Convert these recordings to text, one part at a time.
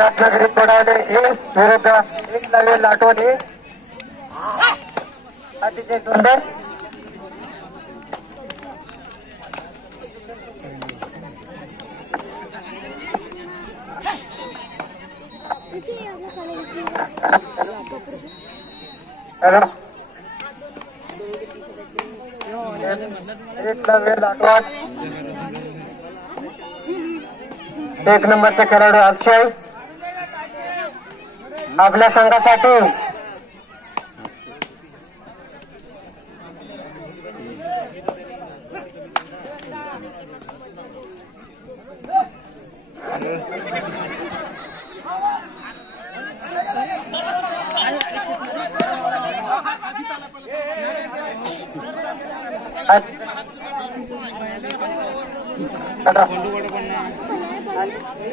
रत्नागिरी कोडावले हे विरुद्ध एक लावे लाटवण हे अतिशय सुंदर. एक लावे लाटवण एक नंबरचा खेळाडू अक्षय आपल्या संघासाठी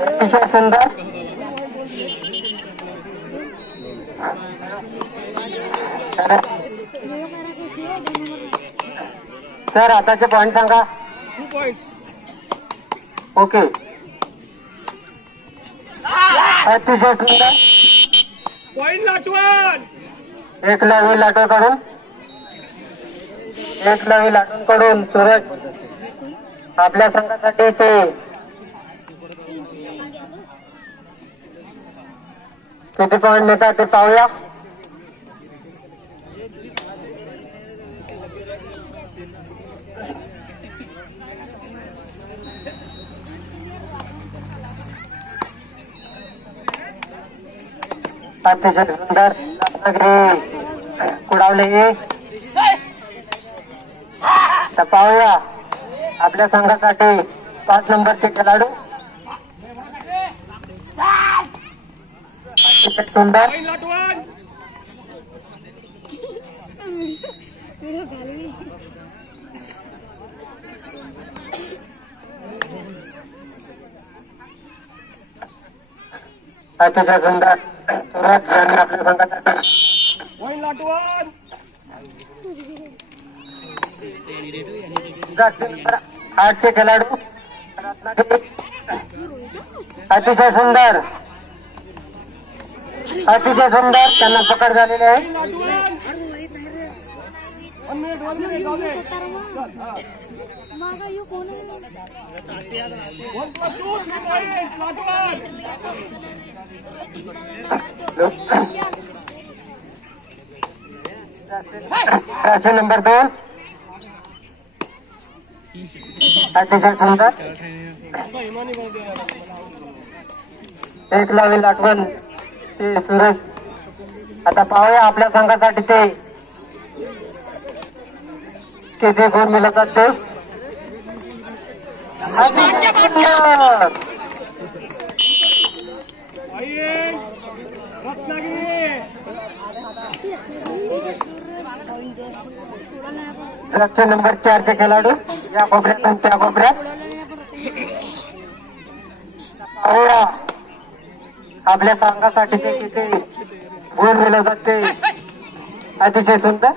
अतिशय सुंदर. सर आताचे पॉइंट सांगा. ओके. अतिशय सुंदर पॉइंट लाटवण. एक लावी लाटवकडून सूरज आपल्या संघासाठी ते किती पॉइंट मिळतात ते पाहूया. अतिशय सुंदर रत्नागिरी कुडावले तर पाहूया आपल्या संघासाठी 5 नंबरचे खेळाडू. अतिशय सुंदर. अतिशय सुंदर सुरत यांनी आपल्या संघासाठी 8 चे खेळाडू रत्नागिरी. अतिशय सुंदर त्यांना पकड झालेली आहे. नंबर 2 अतिशय सुंदर. एक लावी लाटवण ते सूरज. आता पाहूया आपल्या संघासाठी ते किती गुण मिळत असते. नंबर 4 चे खेळाडू या कोपऱ्यातून त्या कोपऱ्यात. पाहूया आपल्या संघासाठी ते किती गुण मिळत असते. अतिशय सुंदर.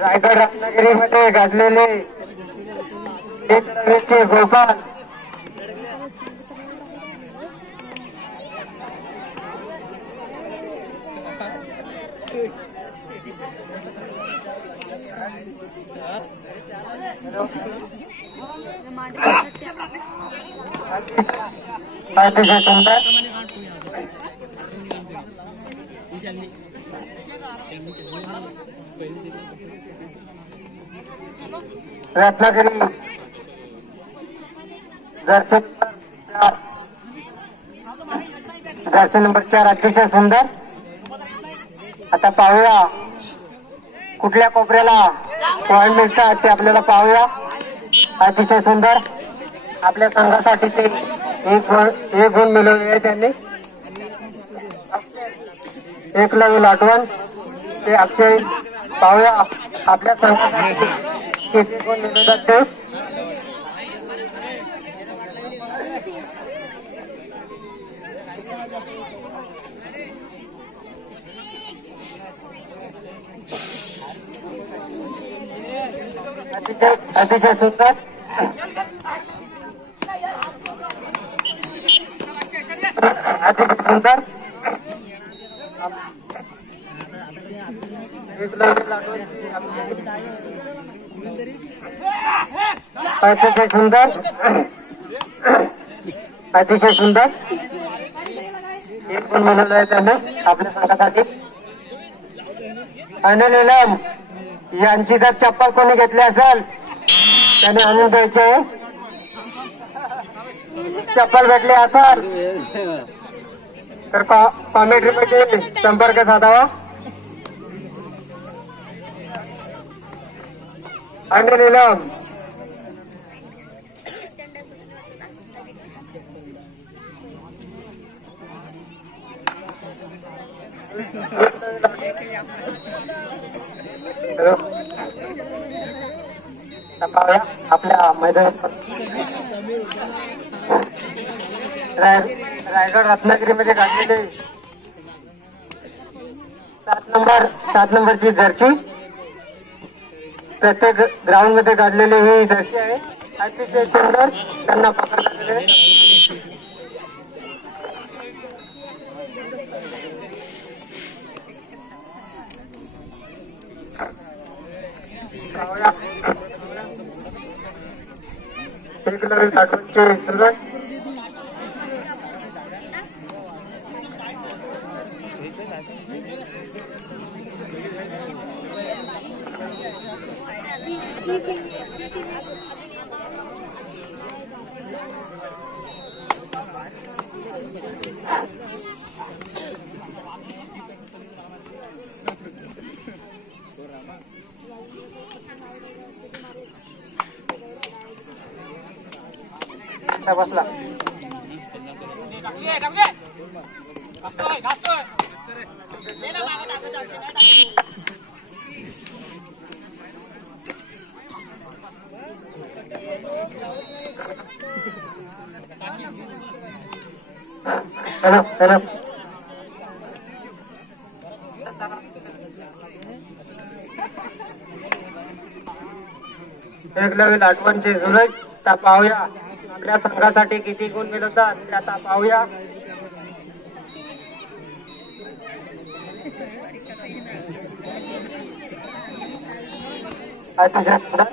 रायगड रत्नागिरीमध्ये गाजलेले गोपाल अतिशय सुंदर. रत्नागिरी जर्सी नंबर 4 अतिशय सुंदर. आता पाहूया कुठल्या कोपऱ्याला पॉइंट मिळतात ते आपल्याला पाहूया. अतिशय सुंदर आपल्या संघासाठी ते एक गुण मिळवले आहे त्यांनी. एक लावी लाटवण ते अक्षय. पाहूया आपल्या संघासाठी किती गुण मिळवतात ते. अतिशय सुंदर. अतिशय सुंदर. अतिशय सुंदर. अतिशय सुंदर. एक पण बनवलं आहे त्याने आपल्या संघासाठी. अनिल इलम यांची जर चप्पल कोणी घेतली असेल त्याने आणून द्यायचे. चप्पल भेटली असेल तर कॉमेंट्रीमध्ये संपर्क साधावा. अनिल इलम आपल्या मैदानात रायगड रत्नागिरीमध्ये काढलेले 7 नंबरची जर्सी प्रत्येक ग्राउंड मध्ये काढलेली ही जर्सी आहे. अतिशय सुंदर त्यांना पकडलेले. एक नवीन साठवणचे सुरुवात. बसला एक नवीन आठवणचे सूरज. त्या पाहूया आपल्या संघासाठी किती गुण मिळवतात ते आता पाहूया. अतिशय सुंदर.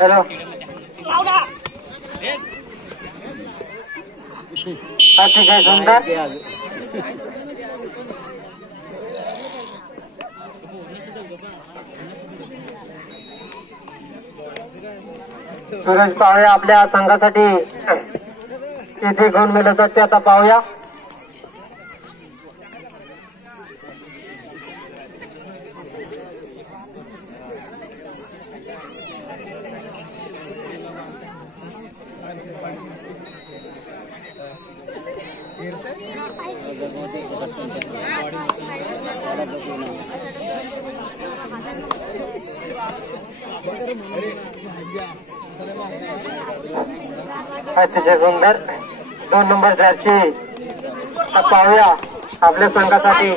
हेलो अतिशय सुंदर. सूरज पाहूया आपल्या संघासाठी किती गुण मिळवतात ते आता पाहूया. अतिशय सुंदर 2 नंबर जर्सी पाहूया आपल्या संघासाठी.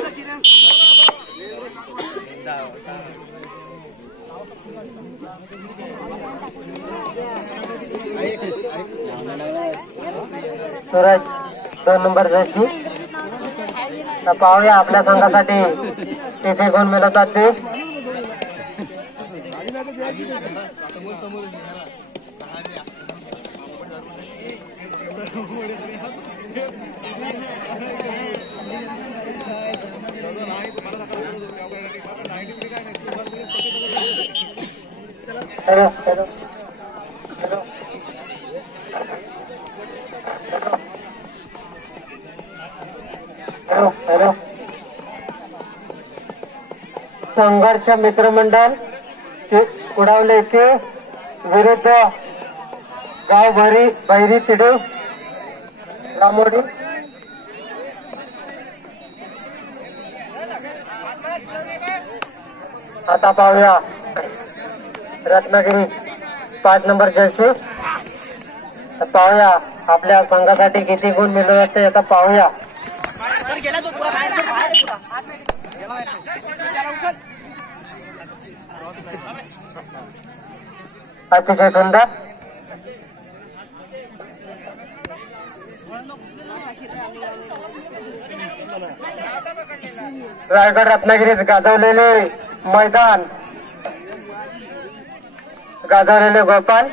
सूरज 2 नंबर जर्सी पाहूया आपल्या संघासाठी किती गुण मिळवतात ते. Hello hello hello hello hello संघर्ष मित्रमंडळ उडावले येथे विरुद्ध गाव बहिरी तिडे रामोडी. आता पाहूया रत्नागिरी 5 नंबर जर्सी. पाहूया आपल्या संघासाठी किती गुण मिळवले जाते आता पाहूया. अतिशय सुंदर रायगड रत्नागिरीत गाजवलेले मैदान गाजवलेले गोपाल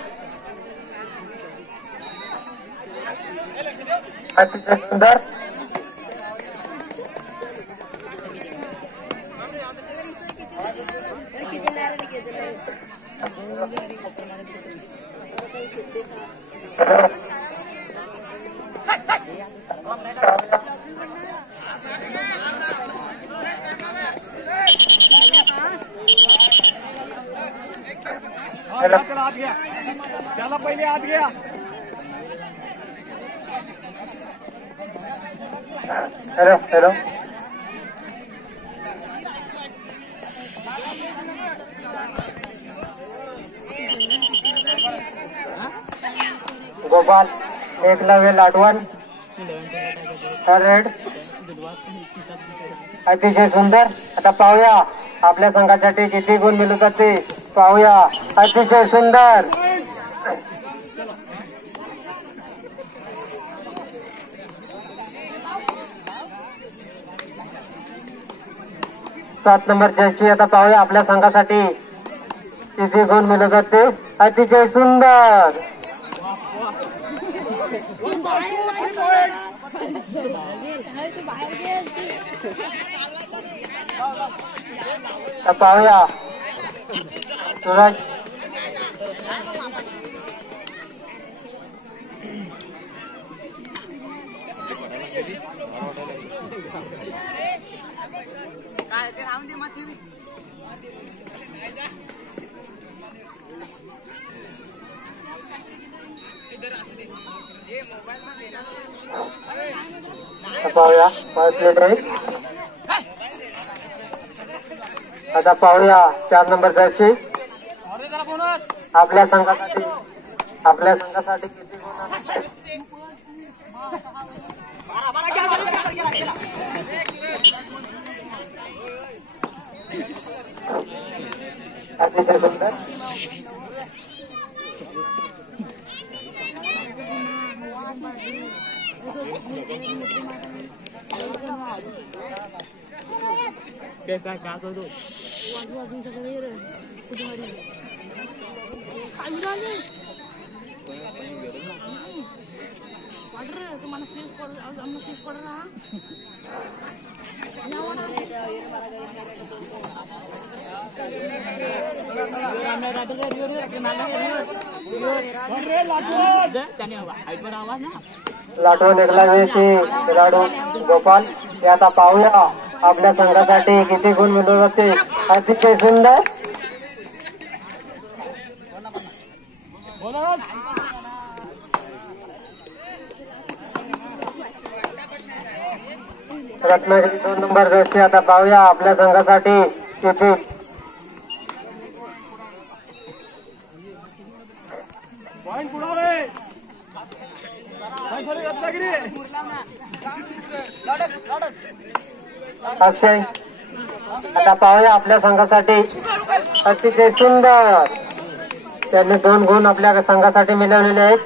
अतिशय सुंदर. त्याला आत घ्या, त्याला पहिले आत घ्या. हॅलो हॅलो गोपाल एकलव्य लाटवण रेड अतिशय सुंदर. आता पाहूया आपल्या संघासाठी किती गुण मिळवतात ते पाहूया. अतिशय सुंदर 7 नंबर जर्सी. आता पाहूया आपल्या संघासाठी किती गुण मिळवत जाते. अतिशय सुंदर पाहूया सूरज पाहूया आता पाहूया 4 नंबर जर्सी आपल्या संघासाठी किती अतिशय सुंदर क्या कर दो तुम्हाला शीज पडला लाटवण एकलव्याचे खेळाडू गोपाल. आता पाहूया आपल्या संघासाठी किती गुण मिळवले जाते. अतिशय सुंदर रत्नागिरी 2 नंबर जर्सी. आता पाहूया आपल्या संघासाठी किती पॉइंट बुडवले रत्नागिरी. अक्षय. आता पाहूया आपल्या संघासाठी अतिशय सुंदर त्यांनी 2 गुण आपल्या संघासाठी मिळवलेले आहेत.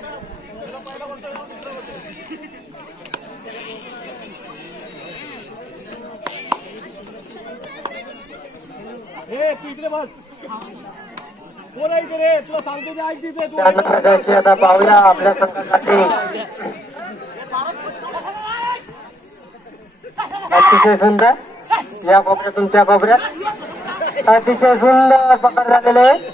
तू इकडे बस. कोण आहे इथे रे? तुला सांगतो ते ऐक तिथे तू. त्यानंतर जर्सी आता पाहूया आपल्या संघासाठी अतिशय सुंदर या कोपऱ्यातून त्या कोपऱ्यात अतिशय सुंदर पकड झालेले आहे.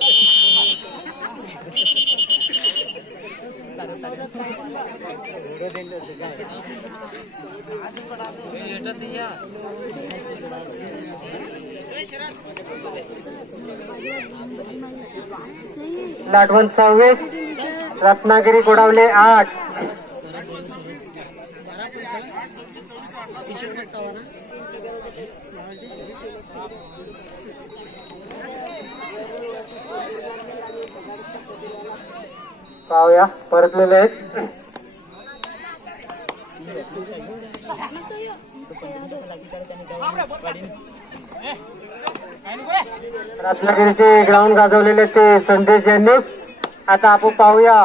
लाटवण 26 रत्नागिरी गोडावले 8. पाहूया परतलेले आहेत. रत्नागिरीचे ग्राउंड गाजवलेले ते संदेश यांनी. आता आपण पाहूया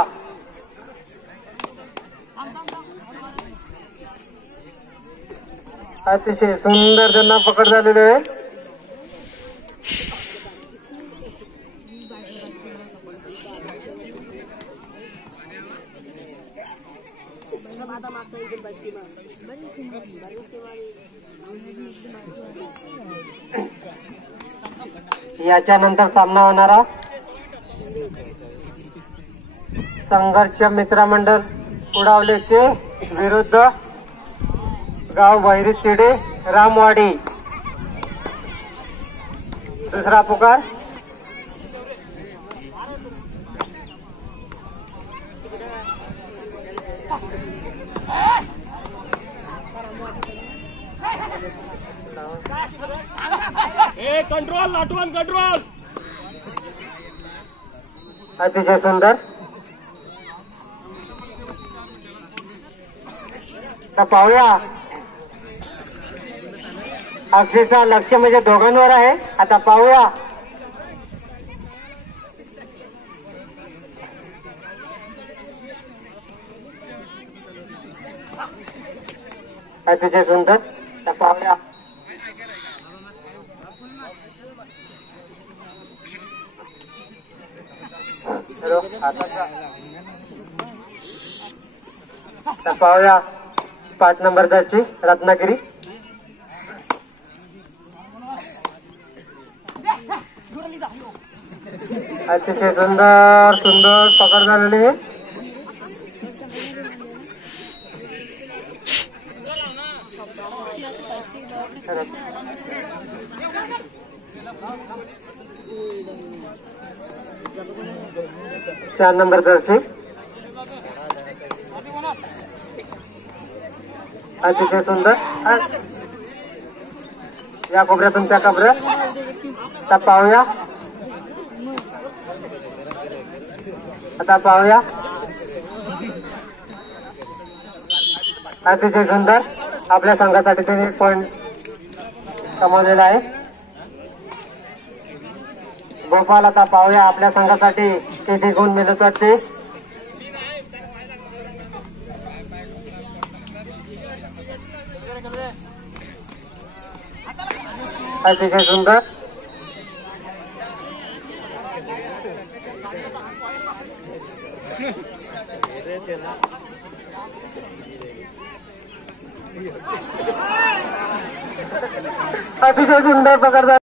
अतिशय सुंदर त्यांना पकड झालेले आहे. याच्यानंतर सामना होणारा संघर्ष मित्रमंडळ उडावले ते विरुद्ध गाव बहिरी तिडे रामवाडी. दुसरा पुकार कंट्रोल लाटवण कंट्रोल. अतिशय सुंदर. तर पाहूया अक्षयचा लक्ष म्हणजे दोघांवर आहे. आता पाहूया अतिशय सुंदर. तर पाहूया तर पाहूया 5 नंबर जर्सी रत्नागिरी. अतिशय सुंदर सुंदर पकड झालेली आहे. चार नंबर जर्सी अतिशय सुंदर. या कोपऱ्यातून त्या कोपऱ्यात. आता पाहूया अतिशय सुंदर. आपल्या संघासाठी त्यांनी 1 पॉइंट कमवलेला आहे. गोपाल आता पाहूया आपल्या संघासाठी किती गुण मिळवतात ते. अतिशय सुंदर. अतिशय सुंदर पकड.